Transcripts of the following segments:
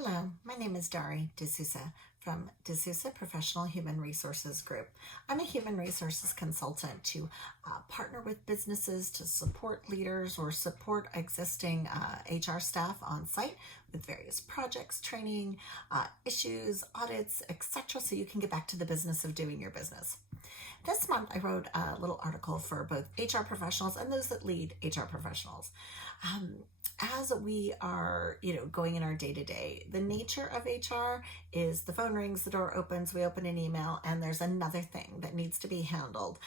Hello, my name is Dari D'Souza from D'Souza Professional Human Resources Group. I'm a human resources consultant to partner with businesses to support leaders or support existing HR staff on site with various projects, training, issues, audits, etc. so you can get back to the business of doing your business. This month I wrote a little article for both HR professionals and those that lead HR professionals. As we are, going in our day-to-day, the nature of HR is the phone rings, the door opens, we open an email, and there's another thing that needs to be handled.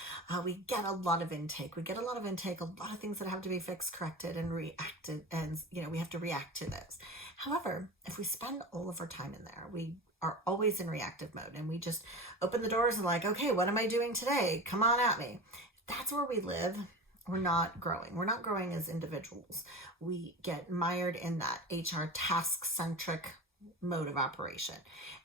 We get a lot of intake. A lot of things that have to be fixed, corrected, and reacted, and we have to react to those. However, if we spend all of our time in there, we are always in reactive mode, and we just open the doors and like, okay, what am I doing today? Come on at me. That's where we live. We're not growing. We're not growing as individuals. We get mired in that HR task-centric mode of operation.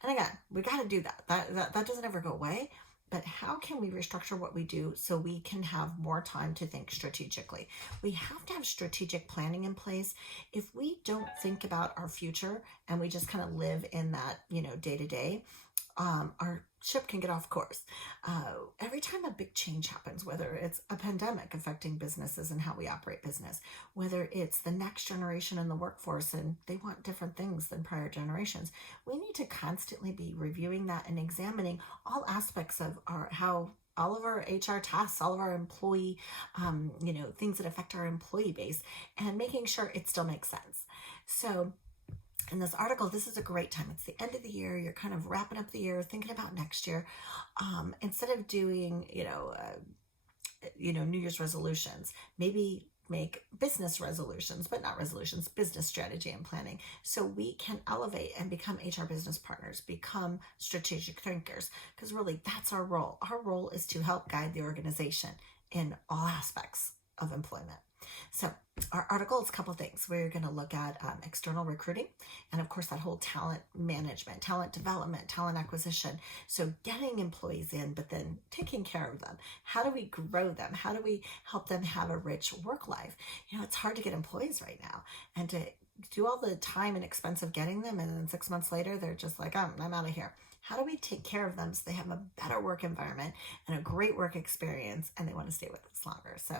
And again, we got to do that. That doesn't ever go away. But how can we restructure what we do so we can have more time to think strategically? We have to have strategic planning in place. If we don't think about our future and we just kind of live in that, day to day, our ship can get off course. Every time a big change happens, whether it's a pandemic affecting businesses and how we operate business, whether it's the next generation in the workforce and they want different things than prior generations, we need to constantly be reviewing that and examining all aspects of all of our HR tasks, all of our employee, things that affect our employee base, and making sure it still makes sense. So in this article, this is a great time. It's the end of the year. You're kind of wrapping up the year, thinking about next year. Instead of doing, New Year's resolutions, maybe make business resolutions, but not resolutions, business strategy and planning. So we can elevate and become HR business partners, become strategic thinkers, because really that's our role. Our role is to help guide the organization in all aspects of employment. So our article is a couple things. We're going to look at external recruiting and, of course, that whole talent management, talent development, talent acquisition. So getting employees in, but then taking care of them. How do we grow them? How do we help them have a rich work life? It's hard to get employees right now, and to do all the time and expense of getting them, and then 6 months later, they're just like, oh, I'm out of here. How do we take care of them so they have a better work environment and a great work experience, and they want to stay with us longer? So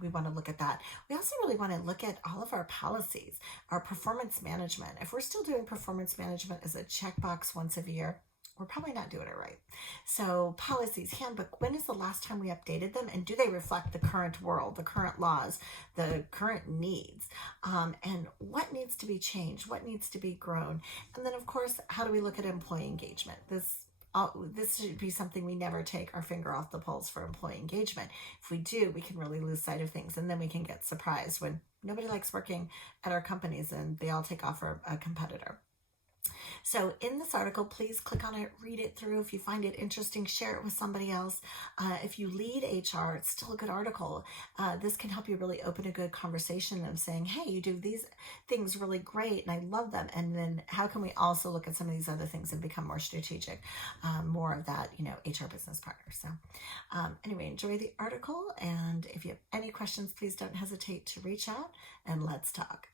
we want to look at that. We also really want to look at all of our policies, our performance management. If we're still doing performance management as a checkbox once a year, we're probably not doing it right. So policies, handbook, when is the last time we updated them? And do they reflect the current world, the current laws, the current needs? And what needs to be changed? What needs to be grown? And then, of course, how do we look at employee engagement? This should be something we never take our finger off the pulse for employee engagement. If we do, we can really lose sight of things, and then we can get surprised when nobody likes working at our companies and they all take off for a competitor. So in this article, please click on it, read it through. If you find it interesting, share it with somebody else. If you lead HR, it's still a good article. This can help you really open a good conversation of saying, hey, you do these things really great and I love them. And then how can we also look at some of these other things and become more strategic, more of that, HR business partner. So anyway, enjoy the article. And if you have any questions, please don't hesitate to reach out and let's talk.